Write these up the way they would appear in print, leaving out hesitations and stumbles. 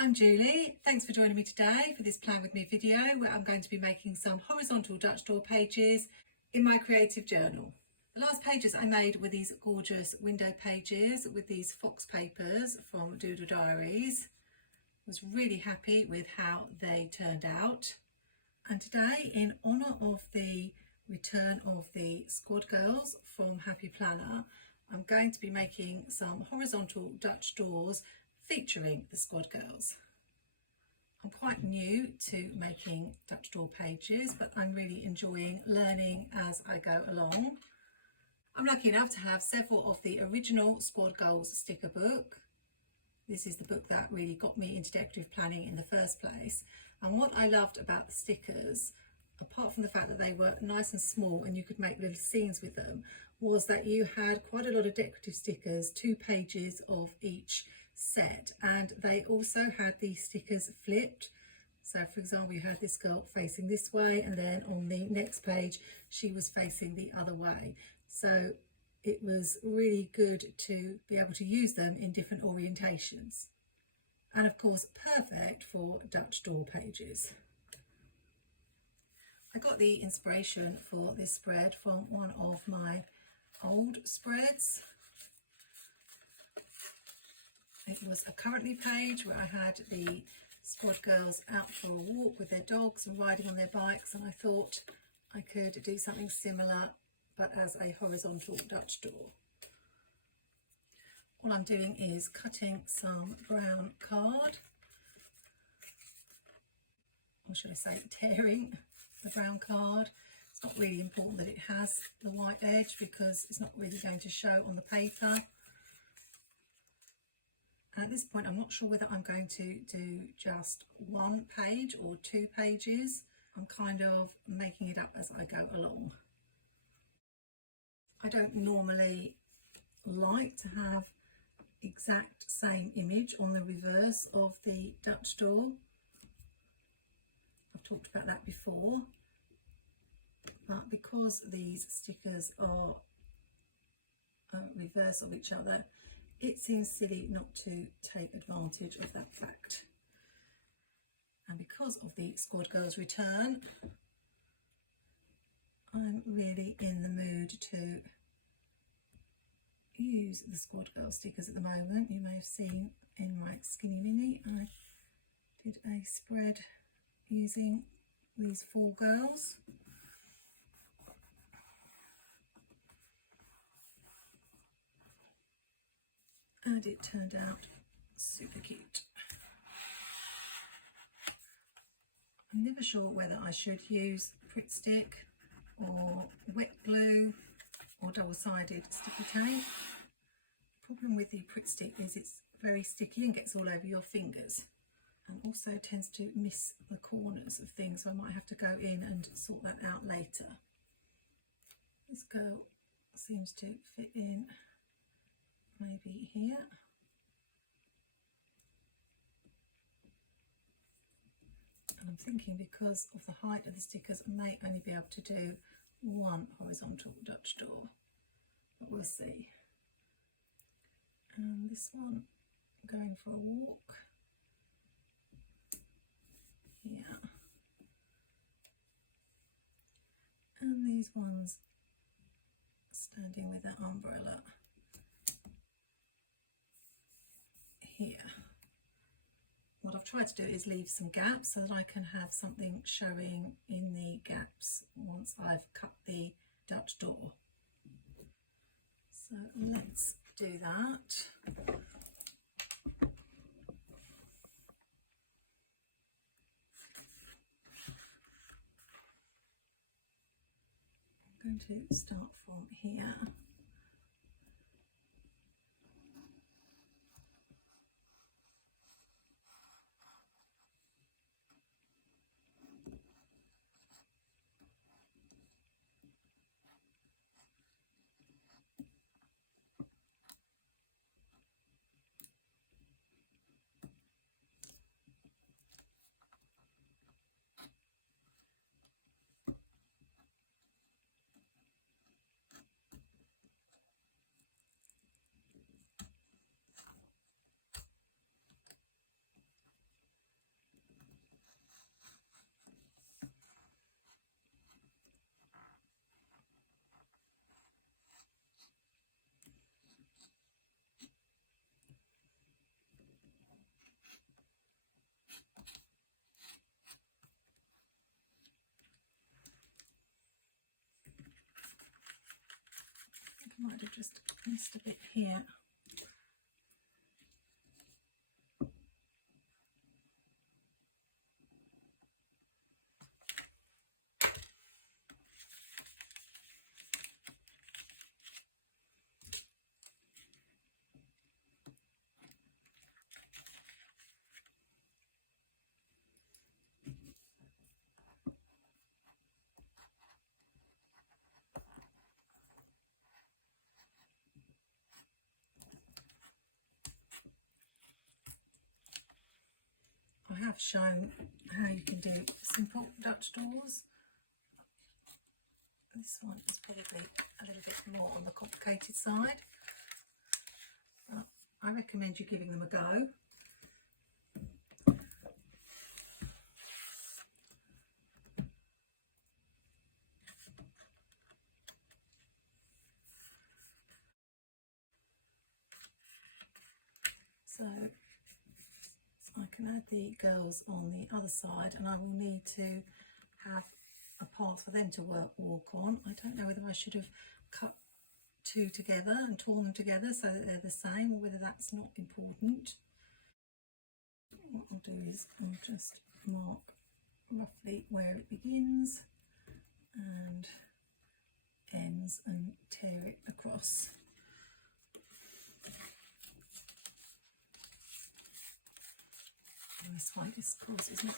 I'm Julie. Thanks for joining me today for this Plan With Me video where I'm going to be making some horizontal Dutch door pages in my creative journal. The last pages I made were these gorgeous window pages with these fox papers from Doodle Diaries. I was really happy with how they turned out. And today, in honour of the return of the Squad Girls from Happy Planner, I'm going to be making some horizontal Dutch doors featuring the Squad Girls. I'm quite new to making Dutch door pages, but I'm really enjoying learning as I go along. I'm lucky enough to have several of the original Squad Girls sticker book. This is the book that really got me into decorative planning in the first place. And what I loved about the stickers, apart from the fact that they were nice and small and you could make little scenes with them, was that you had quite a lot of decorative stickers, 2 pages of each set, and they also had the stickers flipped. So for example, you had this girl facing this way, and then on the next page she was facing the other way. So it was really good to be able to use them in different orientations, and of course perfect for Dutch door pages. I got the inspiration for this spread from one of my old spreads. It was a currently page where I had the Squad Girls out for a walk with their dogs and riding on their bikes, and I thought I could do something similar but as a horizontal Dutch door. All I'm doing is cutting some brown card, or should I say tearing the brown card. It's not really important that it has the white edge because it's not really going to show on the paper. And at this point I'm not sure whether I'm going to do just 1 page or 2 pages. I'm kind of making it up as I go along. I don't normally like to have exact same image on the reverse of the Dutch door. I've talked about that before, but because these stickers are reverse of each other, it seems silly not to take advantage of that fact. And because of the Squad Girls return, I'm really in the mood to use the Squad Girl stickers at the moment. You may have seen in my Skinny Mini I did a spread using these 4 girls. And it turned out super cute. I'm never sure whether I should use Pritt Stick or wet glue or double-sided sticky tape. The problem with the Pritt Stick is it's very sticky and gets all over your fingers, and also tends to miss the corners of things, so I might have to go in and sort that out later. This girl seems to fit in maybe here. And I'm thinking because of the height of the stickers I may only be able to do 1 horizontal Dutch door, but we'll see. And this one, going for a walk here, and these ones standing with their umbrella here. What I've tried to do is leave some gaps so that I can have something showing in the gaps once I've cut the Dutch door. So let's do that. I'm going to start from here. Might have just missed a bit here. I have shown how you can do simple Dutch doors. This one is probably a little bit more on the complicated side, but I recommend you giving them a go. So I can add the girls on the other side, and I will need to have a part for them to walk on. I don't know whether I should have cut two together and torn them together so that they're the same, or whether that's not important. What I'll do is I'll just mark roughly where it begins and ends and tear it across. And this one, of course, is not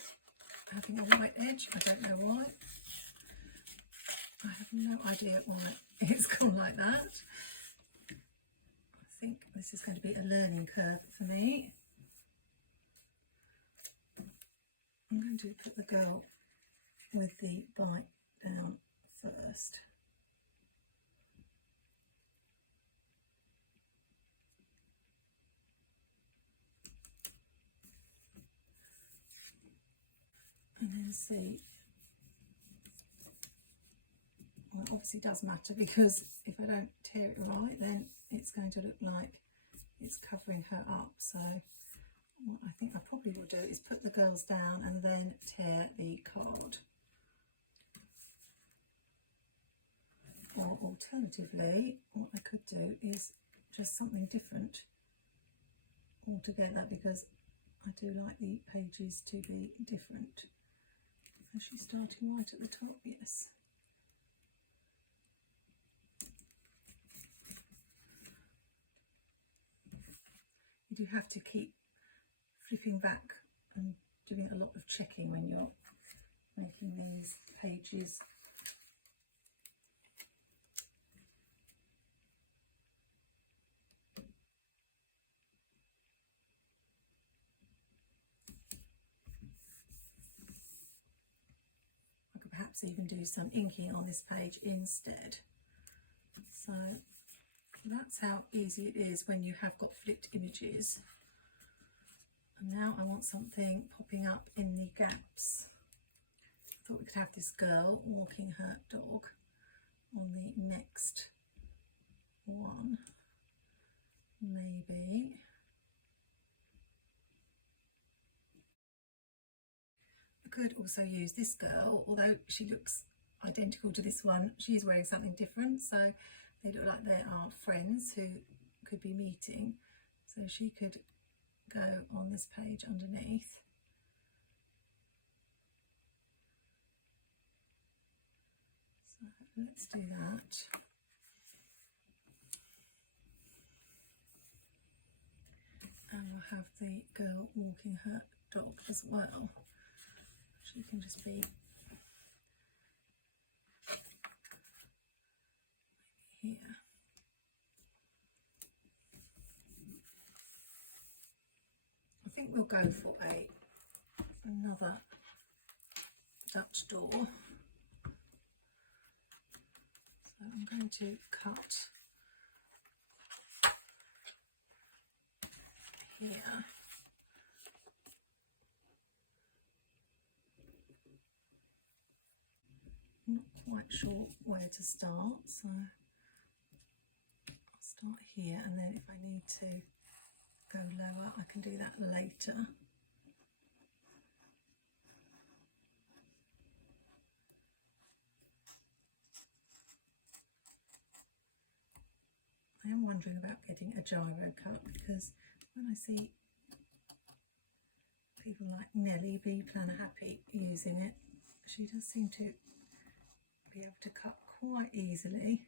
having a white edge. I don't know why. I have no idea why it's gone like that. I think this is going to be a learning curve for me. I'm going to put the girl with the bite down first. And then see, well, it obviously does matter, because if I don't tear it right, then it's going to look like it's covering her up. So what I think I probably will do is put the girls down and then tear the card. Or alternatively, what I could do is just something different altogether, because I do like the pages to be different. Is she starting right at the top? Yes. You do have to keep flipping back and doing a lot of checking when you're making these pages. Perhaps even do some inking on this page instead. So that's how easy it is when you have got flipped images. And now I want something popping up in the gaps. I thought we could have this girl walking her dog on the next one, maybe. Could also use this girl, although she looks identical to this one, she's wearing something different, so they look like they are friends who could be meeting. So she could go on this page underneath. So let's do that. And we'll have the girl walking her dog as well. She can just be here. I think we'll go for another Dutch door. So I'm going to cut here. Not quite sure where to start, so I'll start here, and then if I need to go lower I can do that later. I am wondering about getting a gyro cut, because when I see people like Nellie Be Planner Happy using it, she does seem to be able to cut quite easily.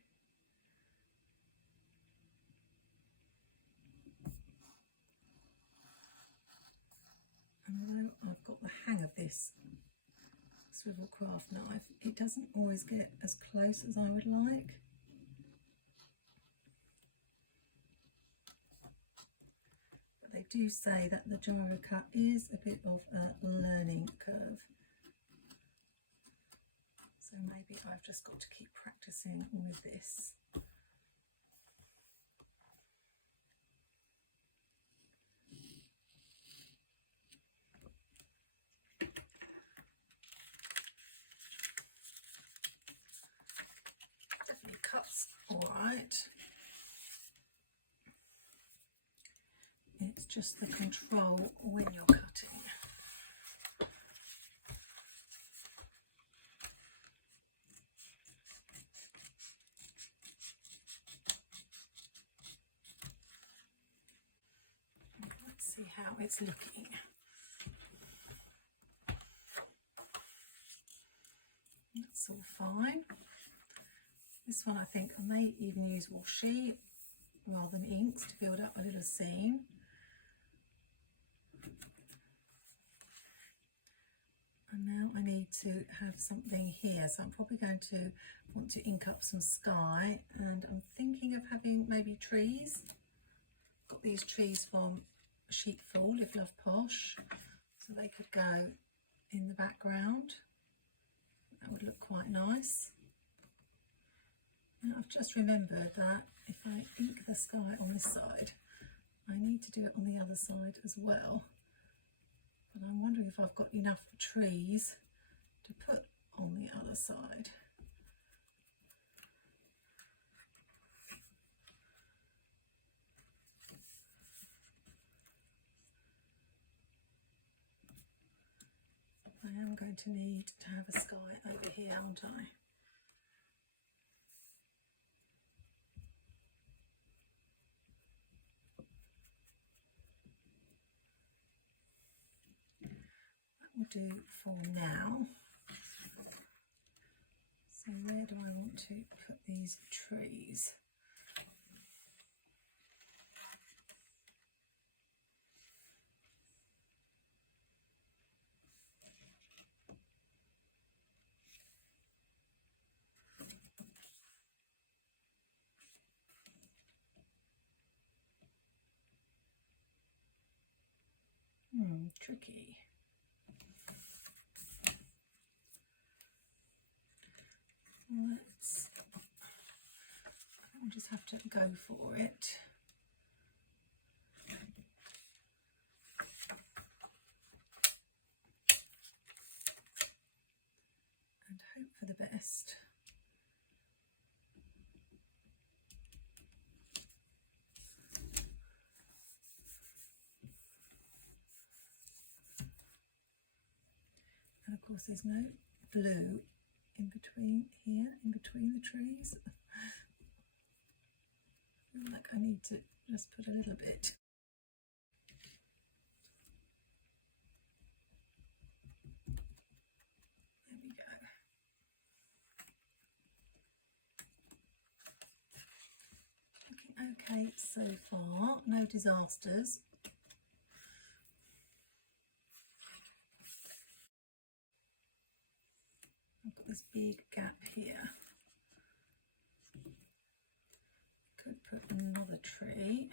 And although I've got the hang of this swivel craft knife, it doesn't always get as close as I would like. But they do say that the gyro cut is a bit of a learning curve. So maybe I've just got to keep practicing with this. Definitely cuts all right. It's just the control when you're cutting. Let's see how it's looking. That's all fine. This one I think I may even use washi rather than inks to build up a little seam. And now I need to have something here, so I'm probably going to want to ink up some sky, and I'm thinking of having maybe trees. Got these trees from Chic, Live Love Posh, so they could go in the background. That would look quite nice. Now I've just remembered that if I ink the sky on this side, I need to do it on the other side as well. But I'm wondering if I've got enough trees to put on the other side. I am going to need to have a sky over here, aren't I? Will do for now. So where do I want to put these trees? Tricky. I'll just have to go for it. And hope for the best. And of course there's no blue in between here, in between the trees. I feel like I need to just put a little bit. There we go. Looking okay so far, no disasters. I've got this big gap here. Could put another tree.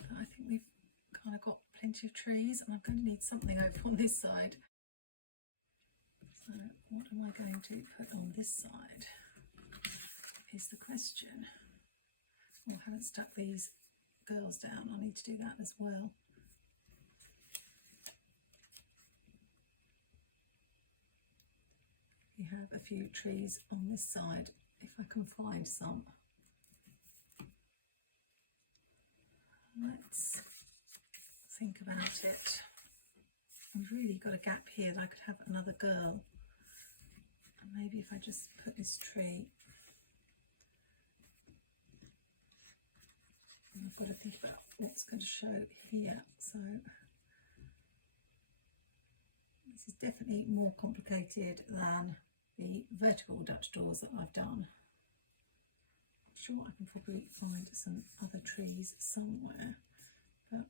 But I think we've kind of got plenty of trees, and I'm going to need something over on this side. So what am I going to put on this side is the question. Oh, I haven't stuck these girls down. I need to do that as well. We have a few trees on this side, if I can find some. Let's think about it. We've really got a gap here that I could have another girl. And maybe if I just put this tree, and I've got to think about what's going to show here. So this is definitely more complicated than the vertical Dutch doors that I've done. I'm sure I can probably find some other trees somewhere, but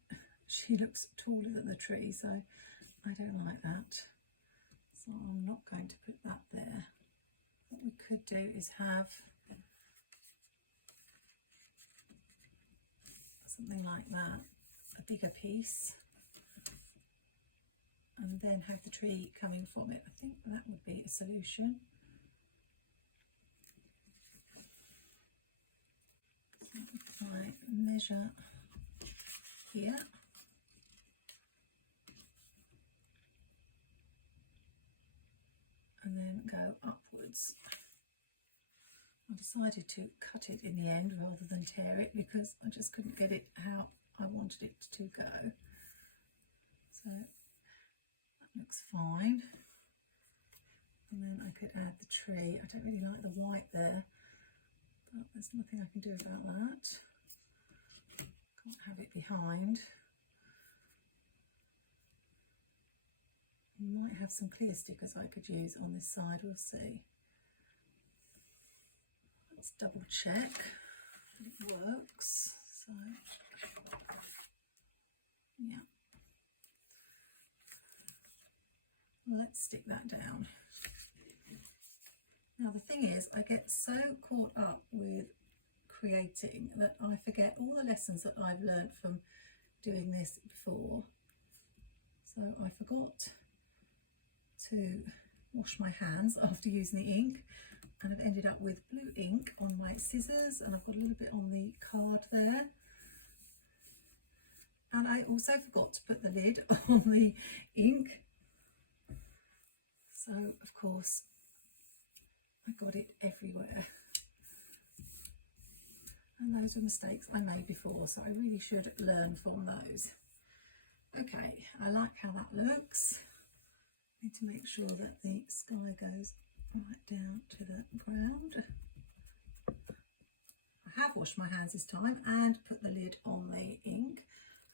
she looks taller than the tree, so I don't like that. So I'm not going to put that there. What we could do is have something like that, a bigger piece, and then have the tree coming from it. I think that would be a solution. So if I measure here, and then go upwards. I decided to cut it in the end rather than tear it because I just couldn't get it how I wanted it to go. So that looks fine. And then I could add the tree. I don't really like the white there, but there's nothing I can do about that. Can't have it behind. You might have some clear stickers I could use on this side, we'll see. Let's double check that it works. So, yeah. Let's stick that down. Now the thing is, I get so caught up with creating that I forget all the lessons that I've learned from doing this before. So I forgot to wash my hands after using the ink, and I've ended up with blue ink on my scissors, and I've got a little bit on the card there. And I also forgot to put the lid on the ink, so of course I got it everywhere, and those were mistakes I made before, so I really should learn from those. Okay, I like how that looks. Need to make sure that the sky goes right down to the ground. I have washed my hands this time and put the lid on the ink.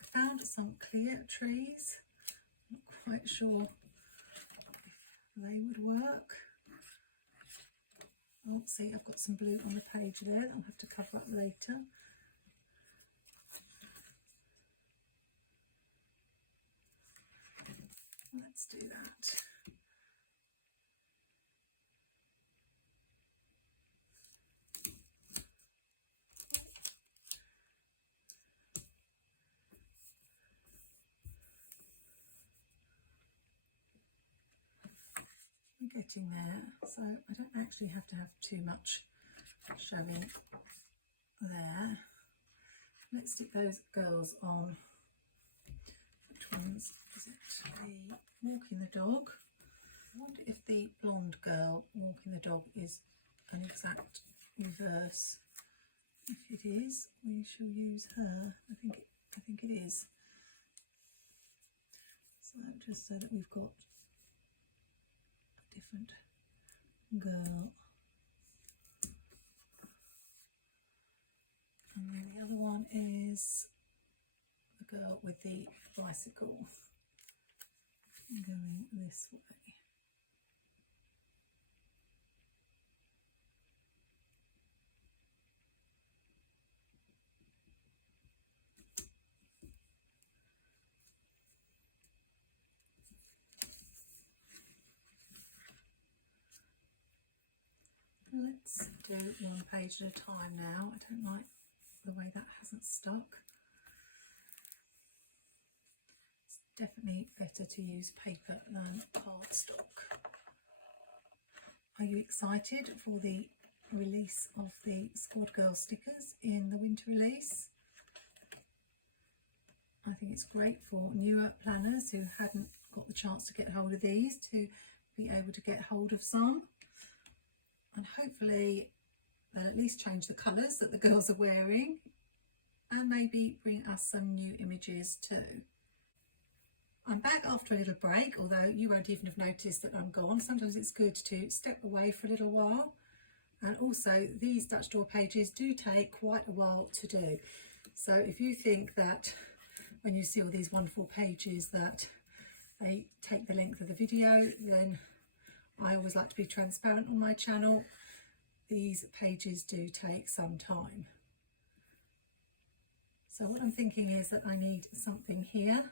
I found some clear trees. Not quite sure if they would work. Oh, see, I've got some blue on the page there. I'll have to cover up later. Let's do that. We're getting there, so I don't actually have to have too much showing there. Let's stick those girls on. Which ones is it? The walking the dog. I wonder if the blonde girl walking the dog is an exact reverse. If it is, we shall use her. I think it is. So just so that we've got a different girl. And then the other one is the girl with the bicycle going this way. Let's do one page at a time now. I don't like the way that hasn't stuck. It's definitely better to use paper than cardstock. Are you excited for the release of the Squad Girl stickers in the winter release? I think it's great for newer planners who hadn't got the chance to get hold of these to be able to get hold of some. And hopefully they'll at least change the colours that the girls are wearing and maybe bring us some new images too. I'm back after a little break, although you won't even have noticed that I'm gone. Sometimes it's good to step away for a little while. And also these Dutch door pages do take quite a while to do. So if you think that when you see all these wonderful pages that they take the length of the video, then I always like to be transparent on my channel. These pages do take some time. So what I'm thinking is that I need something here.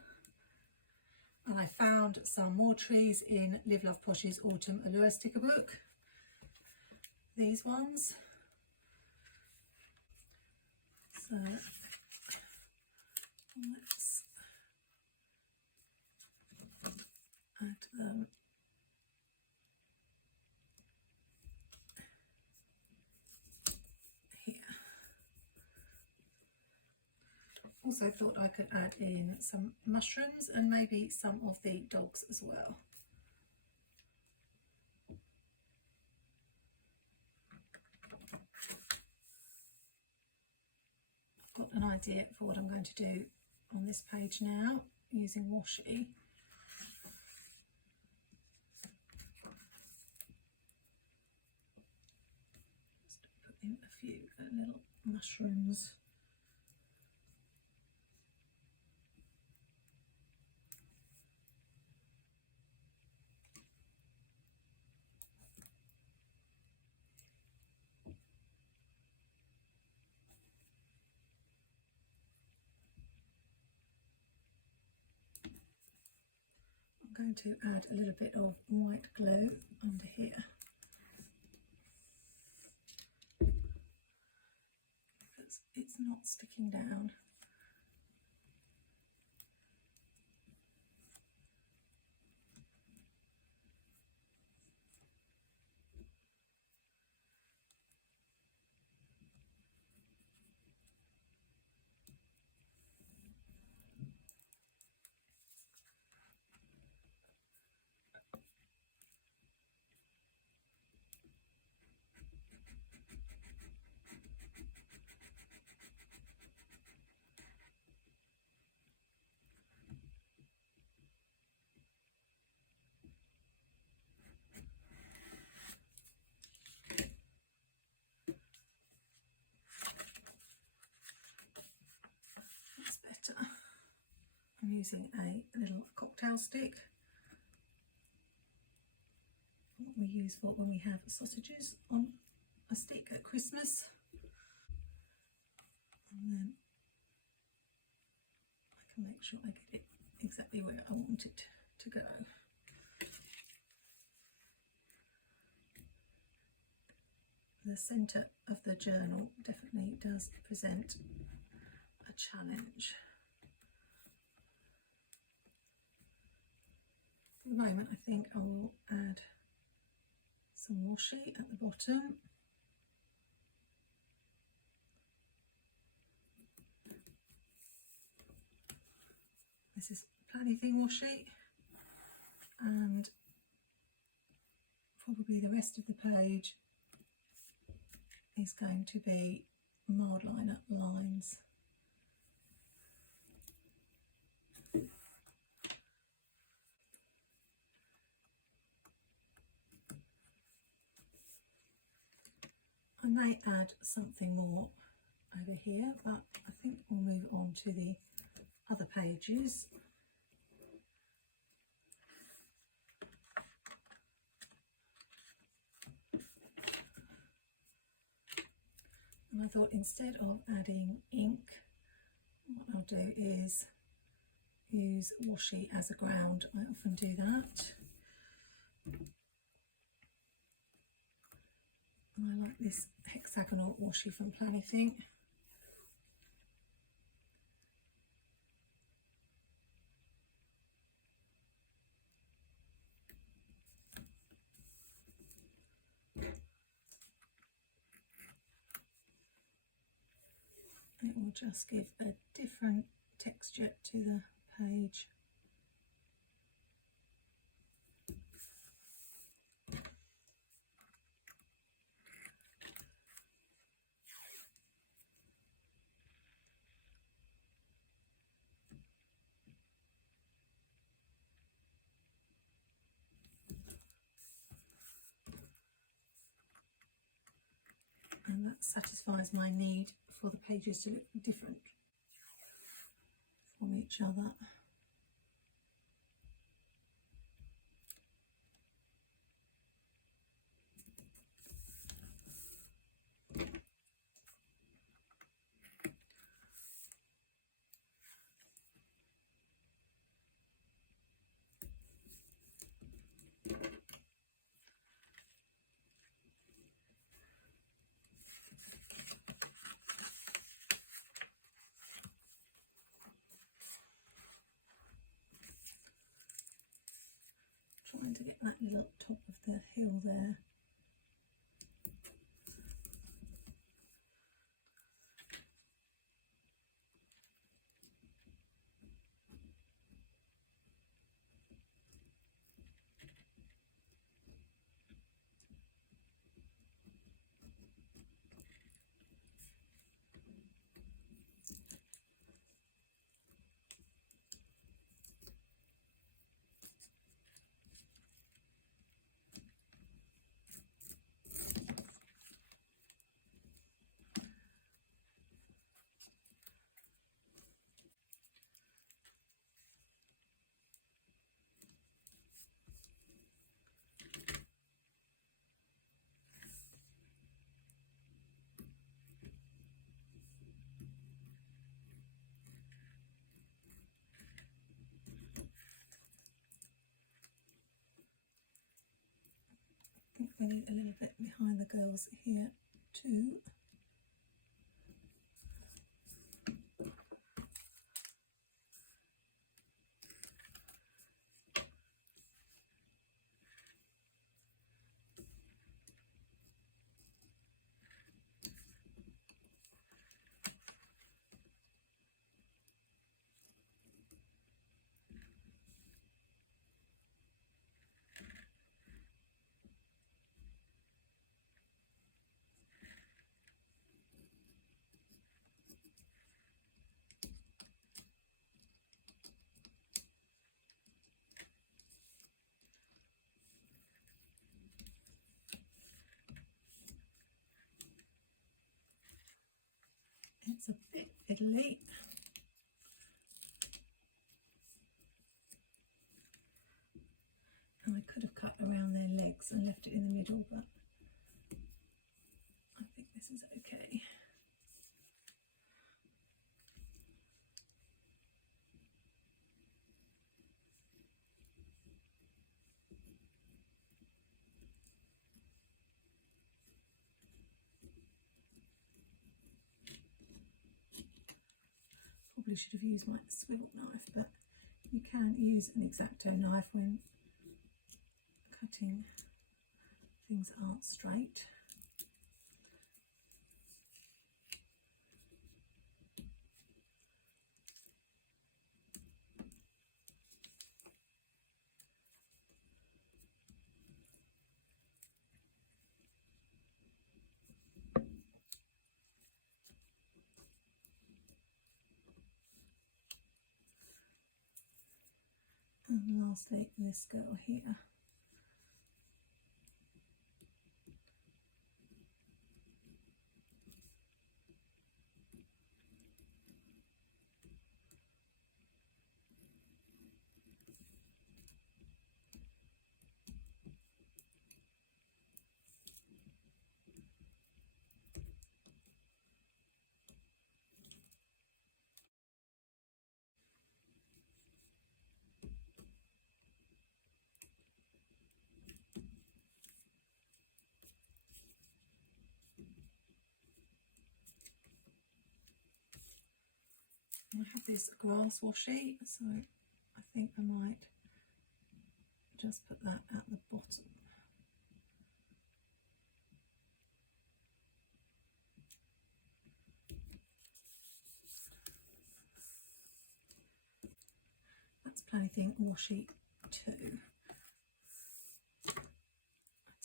And I found some more trees in Live Love Posh's Autumn Allure sticker book. These ones. So let's add them here. Also thought I could add in some mushrooms and maybe some of the dogs as well. I've got an idea for what I'm going to do on this page now using washi. Just put in a few little mushrooms. I'm going to add a little bit of white glue under here. Because it's not sticking down. I'm using a little cocktail stick, what we use for when we have sausages on a stick at Christmas. And then I can make sure I get it exactly where I want it to go. The centre of the journal definitely does present a challenge. For the moment, I think I will add some washi at the bottom. This is Planything washi, and probably the rest of the page is going to be mild liner lines. I may add something more over here, but I think we'll move on to the other pages. And I thought instead of adding ink, what I'll do is use washi as a ground. I often do that. And I like this hexagonal washi from Planything. It will just give a different texture to the page. that satisfies my need for the pages to look different from each other. Trying to get that little top of the hill there. I think we need a little bit behind the girls here too. It's a bit fiddly. And I could have cut around their legs and left it in the middle, but I think this is okay. Probably should have used my swivel knife, but you can use an X-Acto knife when cutting things that aren't straight. And lastly, this girl here. I have this grass washi, so I think I might just put that at the bottom. That's Planything Washi 2. I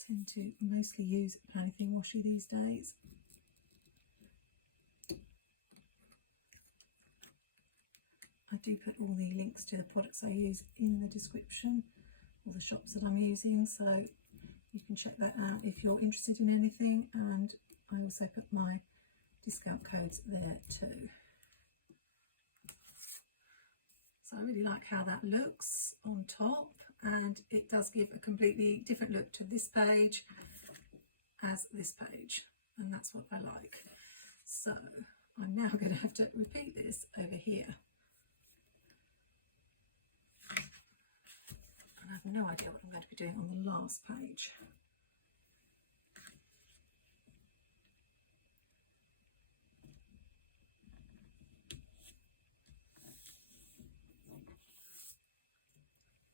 tend to mostly use Planything Washi these days. I do put all the links to the products I use in the description, all the shops that I'm using, so you can check that out if you're interested in anything, and I also put my discount codes there too. So I really like how that looks on top, and it does give a completely different look to this page as this page, and that's what I like. So I'm now going to have to repeat this over here. And I have no idea what I'm going to be doing on the last page.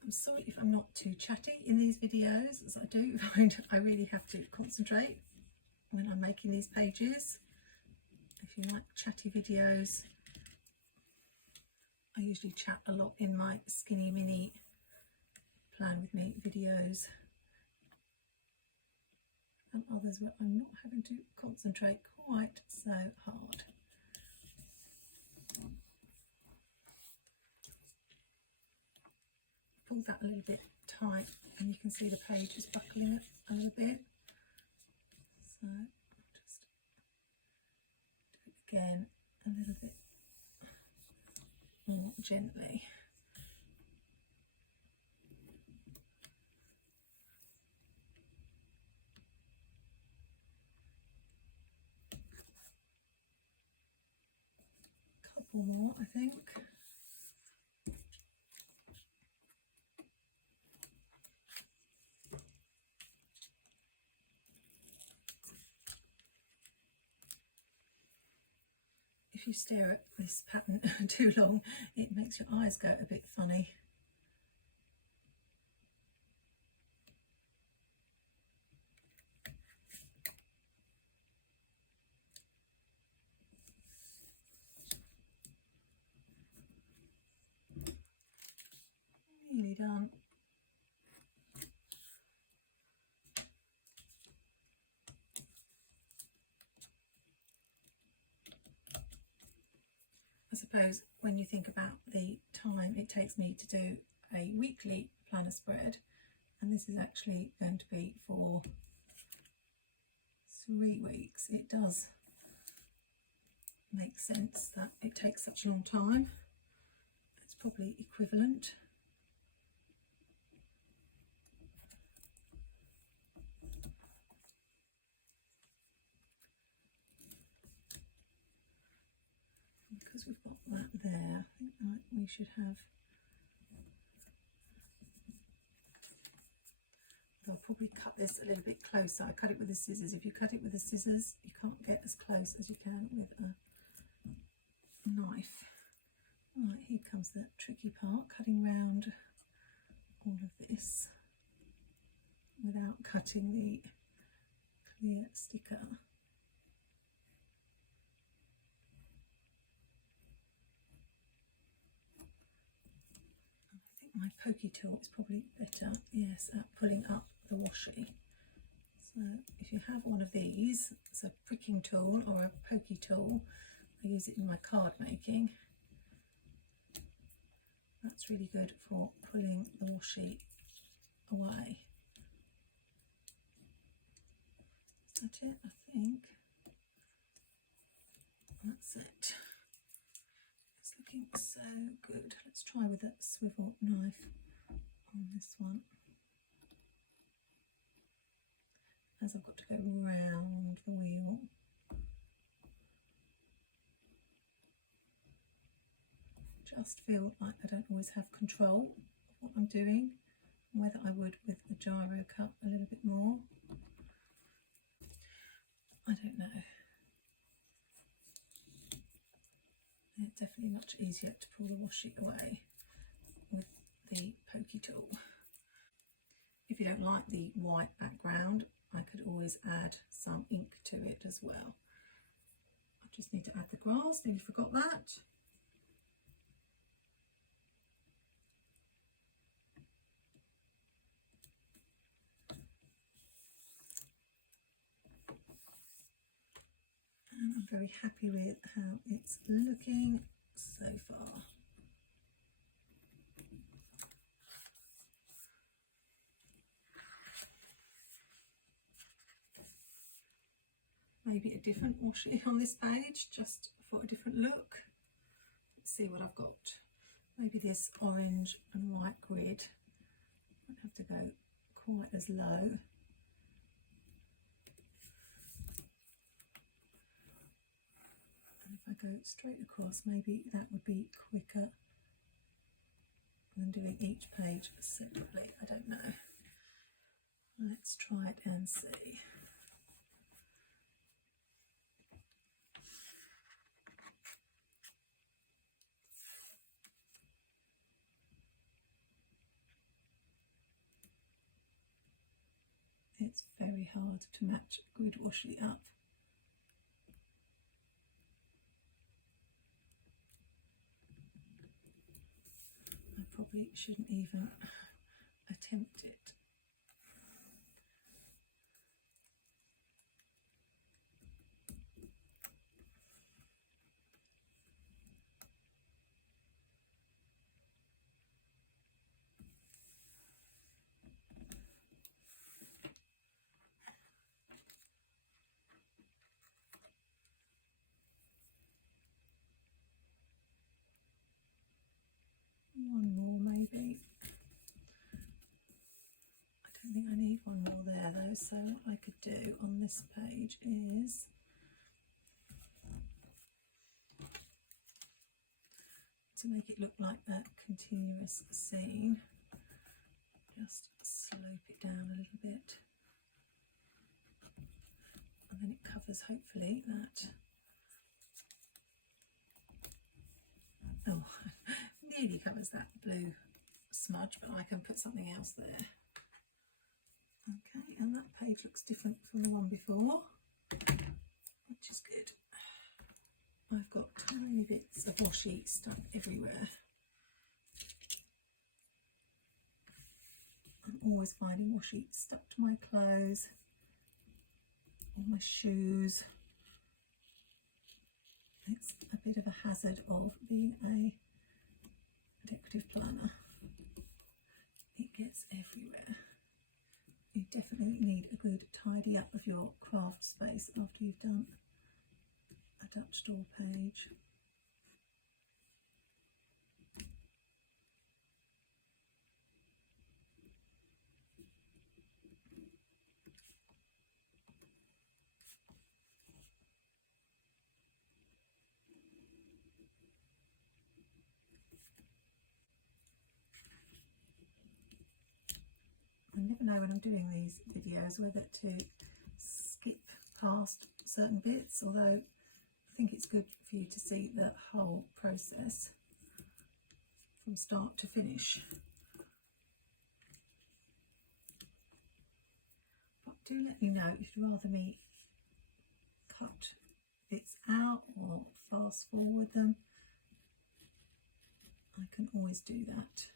I'm sorry if I'm not too chatty in these videos, as I do find I really have to concentrate when I'm making these pages. If you like chatty videos, I usually chat a lot in my skinny mini plan with me videos, and others where I'm not having to concentrate quite so hard. Pull that a little bit tight and you can see the page is buckling a little bit. So I'll just do it again a little bit more gently. A couple more, I think. If you stare at this pattern too long, it makes your eyes go a bit funny. Nearly done. I suppose when you think about the time it takes me to do a weekly planner spread, and this is actually going to be for 3 weeks, it does make sense that it takes such a long time. It's probably equivalent. Because we've got that there, I think we should have, I'll probably cut this a little bit closer. I cut it with the scissors. If you cut it with the scissors, you can't get as close as you can with a knife. Right, here comes the tricky part, cutting round all of this without cutting the clear sticker. My pokey tool is probably better, yes, at pulling up the washi. So if you have one of these, it's a pricking tool or a pokey tool. I use it in my card making. That's really good for pulling the washi away. Is that it? I think that's it. Looking so good. Let's try with that swivel knife on this one, as I've got to go round the wheel. Just feel like I don't always have control of what I'm doing, whether I would with the gyro cut a little bit more. I don't know. It's definitely much easier to pull the washi away with the pokey tool. If you don't like the white background, I could always add some ink to it as well. I just need to add the grass, nearly forgot that. And I'm very happy with how it's looking so far. maybe a different washi on this page, just for a different look. Let's see what I've got. Maybe this orange and white grid. I don't have to go quite as low. And if I go straight across, maybe that would be quicker than doing each page separately. I don't know. Let's try it and see. It's very hard to match grid washi up. I probably shouldn't even attempt it. One more maybe. I don't think I need one more there though, so what I could do on this page is to make it look like that continuous seam, just slope it down a little bit, and then it covers hopefully that. Oh, nearly covers that blue smudge, but I can put something else there. Okay, and that page looks different from the one before, which is good. I've got tiny bits of washi stuck everywhere. I'm always finding washi stuck to my clothes or my shoes. It's a bit of a hazard of being a decorative planner. It gets everywhere. You definitely need a good tidy up of your craft space after you've done a Dutch door page. I never know when I'm doing these videos whether to skip past certain bits, although I think it's good for you to see the whole process from start to finish. But do let me know if you'd rather me cut bits out or fast forward them. I can always do that.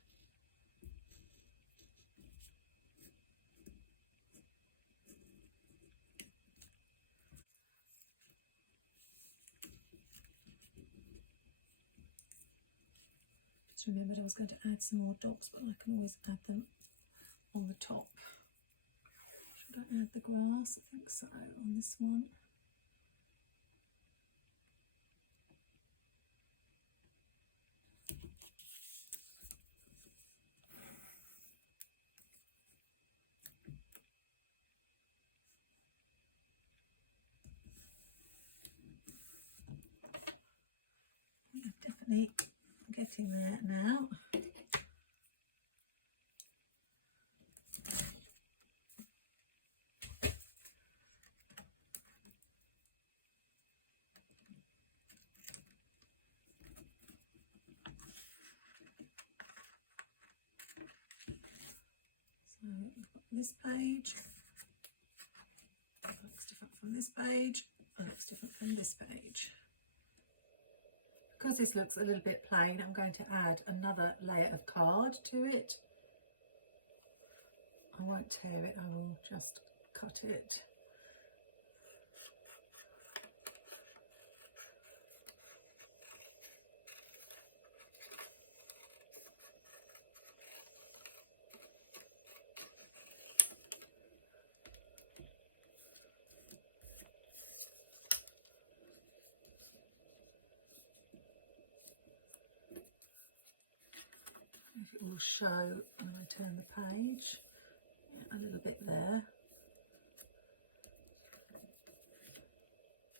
Remembered I was going to add some more dots, but I can always add them on the top. Should I add the grass? I think so on this one. Yeah, definitely getting there now. So we've got this page. It looks different from this page. It looks different from this page. Because this looks a little bit plain, I'm going to add another layer of card to it. I won't tear it, I will just cut it. will show when I turn the page, a little bit there.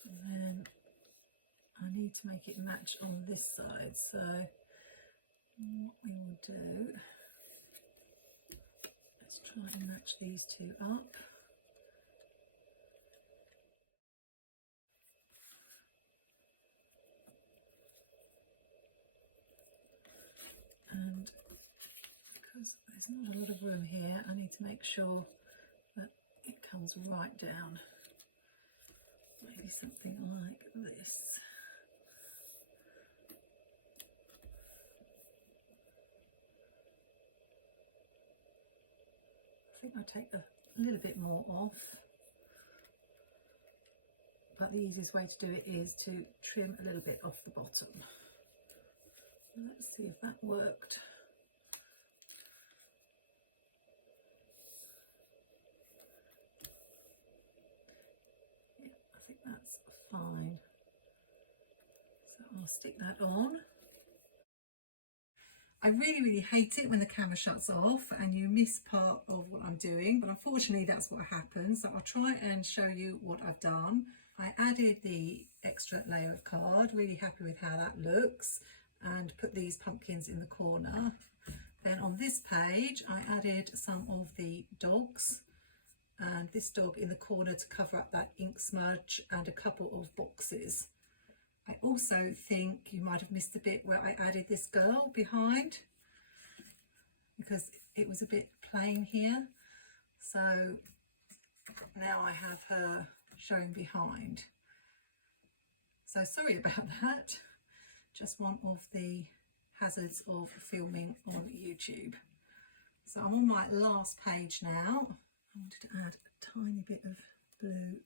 And then I need to make it match on this side, so what we will do, let's try and match these two up. And because there's not a lot of room here, I need to make sure that it comes right down. Maybe something like this. I think I'll take a little bit more off, but the easiest way to do it is to trim a little bit off the bottom. Let's see if that worked. Yeah, I think that's fine. So I'll stick that on. I really hate it when the camera shuts off and you miss part of what I'm doing, but unfortunately that's what happens. So I'll try and show you what I've done. I added the extra layer of card, really happy with how that looks, and put these pumpkins in the corner. Then on this page I added some of the dogs, and this dog in the corner to cover up that ink smudge, and a couple of boxes. I also think you might have missed the bit where I added this girl behind, because it was a bit plain here. So now I have her showing behind. So sorry about that. Just one of the hazards of filming on YouTube. So I'm on my last page now. I wanted to add a tiny bit of blue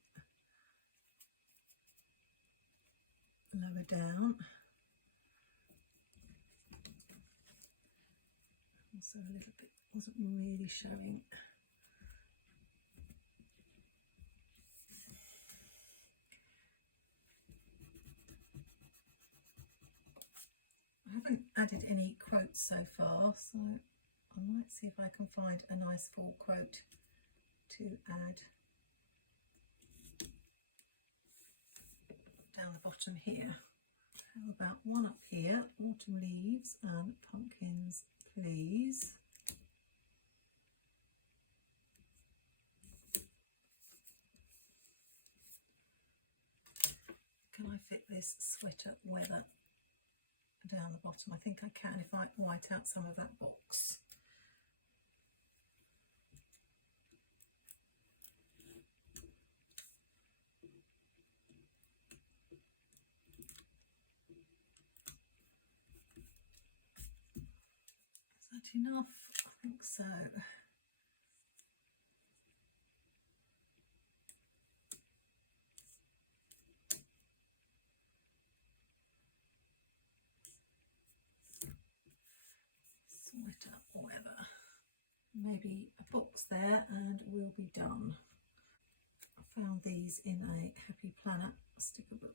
lower down. Also a little bit wasn't really showing. I haven't added any quotes so far, so I might see if I can find a nice full quote to add down the bottom here. How about one up here? Autumn leaves and pumpkins, please. Can I fit this sweater weather down the bottom? I think I can if I white out some of that box. Is that enough? I think so. Sweater weather. Maybe a box there and we'll be done. I found these in a Happy Planner sticker book.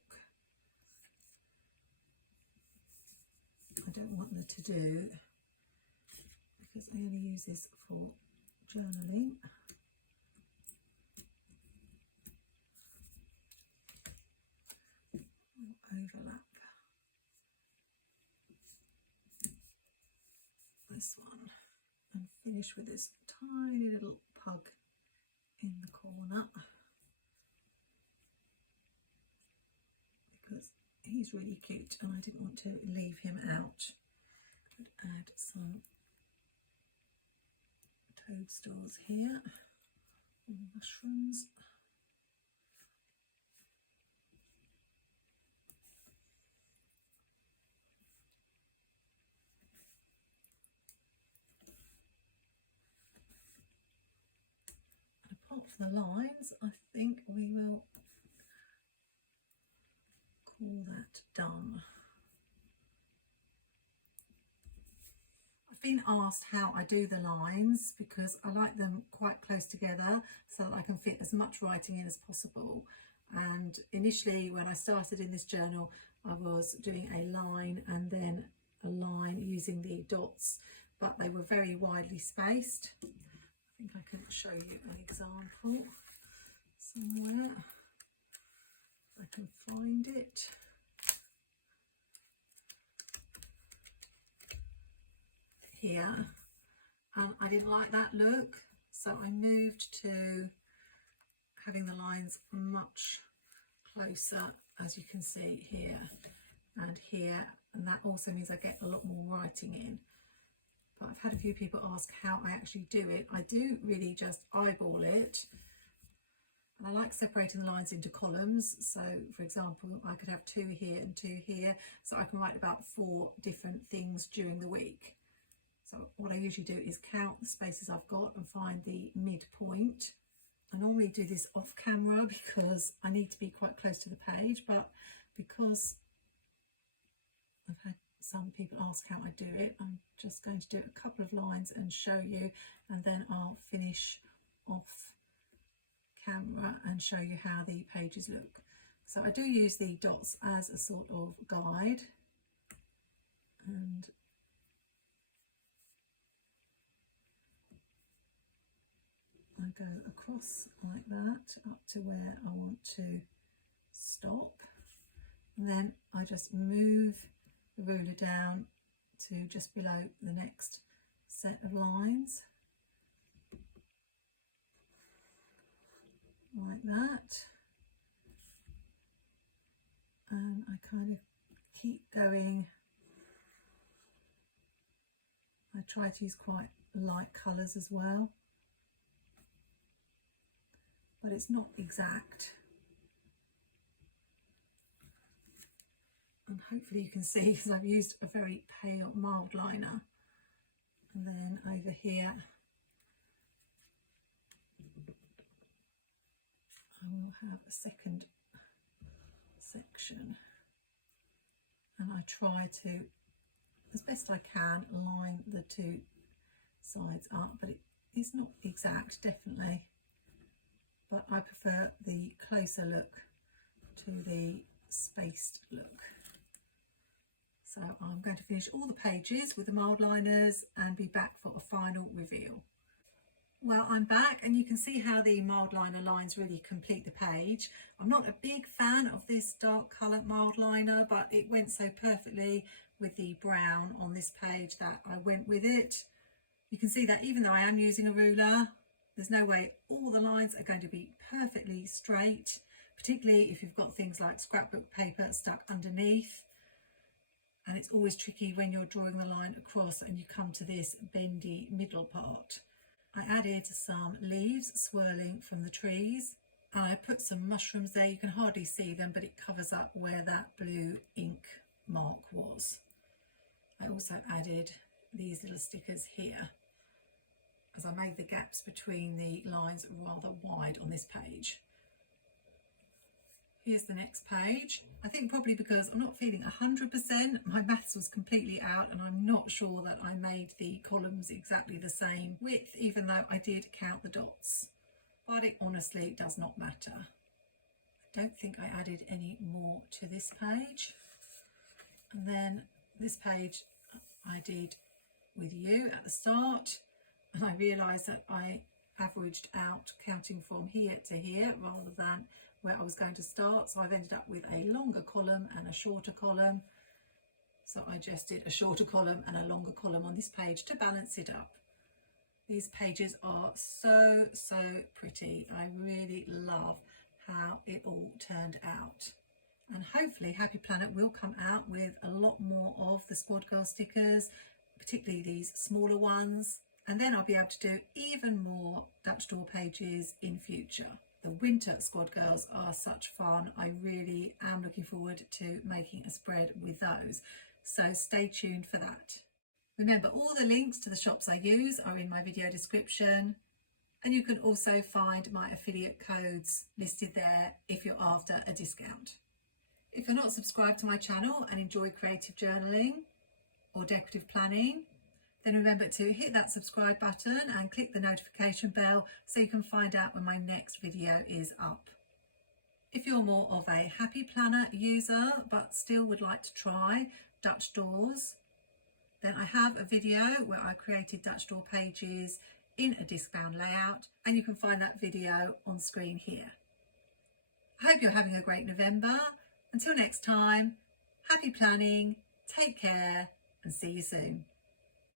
I don't want the to do because I only use this for journaling. I'll overlap this one and finish with this tiny little pug in the corner, because he's really cute and I didn't want to leave him out. I'd add some toadstools here, and mushrooms. And apart from the lines, I think we will call that done. I've been asked how I do the lines because I like them quite close together so that I can fit as much writing in as possible. And initially when I started in this journal I was doing a line and then a line using the dots, but they were very widely spaced. I think I can show you an example somewhere. I can find it. Here, and I didn't like that look, so I moved to having the lines much closer, as you can see here and here, and that also means I get a lot more writing in. But I've had a few people ask how I actually do it. I do really just eyeball it, and I like separating the lines into columns. So for example, I could have 2 here and 2 here, so I can write about 4 different things during the week. So what I usually do is count the spaces I've got and find the midpoint. I normally do this off camera because I need to be quite close to the page, but because I've had some people ask how I do it, I'm just going to do a couple of lines and show you, and then I'll finish off camera and show you how the pages look. So I do use the dots as a sort of guide, and I go across like that up to where I want to stop, and then I just move the ruler down to just below the next set of lines like that, and I kind of keep going. I try to use quite light colours as well, but it's not exact. And hopefully you can see, because I've used a very pale mild liner. And then over here I will have a second section, and I try to, as best I can, line the 2 sides up, but it is not exact, definitely. But I prefer the closer look to the spaced look. So I'm going to finish all the pages with the mild liners and be back for a final reveal. Well, I'm back, and you can see how the mild liner lines really complete the page. I'm not a big fan of this dark colour mild liner, but it went so perfectly with the brown on this page that I went with it. You can see that even though I am using a ruler, there's no way all the lines are going to be perfectly straight, particularly if you've got things like scrapbook paper stuck underneath. And it's always tricky when you're drawing the line across and you come to this bendy middle part. I added some leaves swirling from the trees, and I put some mushrooms there. You can hardly see them, but it covers up where that blue ink mark was. I also added these little stickers here, as I made the gaps between the lines rather wide on this page. Here's the next page. I think probably because I'm not feeling 100%, my maths was completely out, and I'm not sure that I made the columns exactly the same width, even though I did count the dots. But it honestly does not matter. I don't think I added any more to this page. And then this page I did with you at the start, and I realised that I averaged out counting from here to here rather than where I was going to start, so I've ended up with a longer column and a shorter column. So I just did a shorter column and a longer column on this page to balance it up. These pages are so pretty. I really love how it all turned out. And hopefully Happy Planet will come out with a lot more of the Squad Girl stickers, particularly these smaller ones. And then I'll be able to do even more Dutch door pages in future. The winter Squad Girls are such fun. I really am looking forward to making a spread with those. So stay tuned for that. Remember, all the links to the shops I use are in my video description. And you can also find my affiliate codes listed there if you're after a discount. If you're not subscribed to my channel and enjoy creative journaling or decorative planning, then remember to hit that subscribe button and click the notification bell so you can find out when my next video is up. If you're more of a Happy Planner user but still would like to try Dutch doors, Then I have a video where I created Dutch door pages in a disc bound layout, and you can find that video on screen here. I hope you're having a great November. Until next time, happy planning, take care, and see you soon.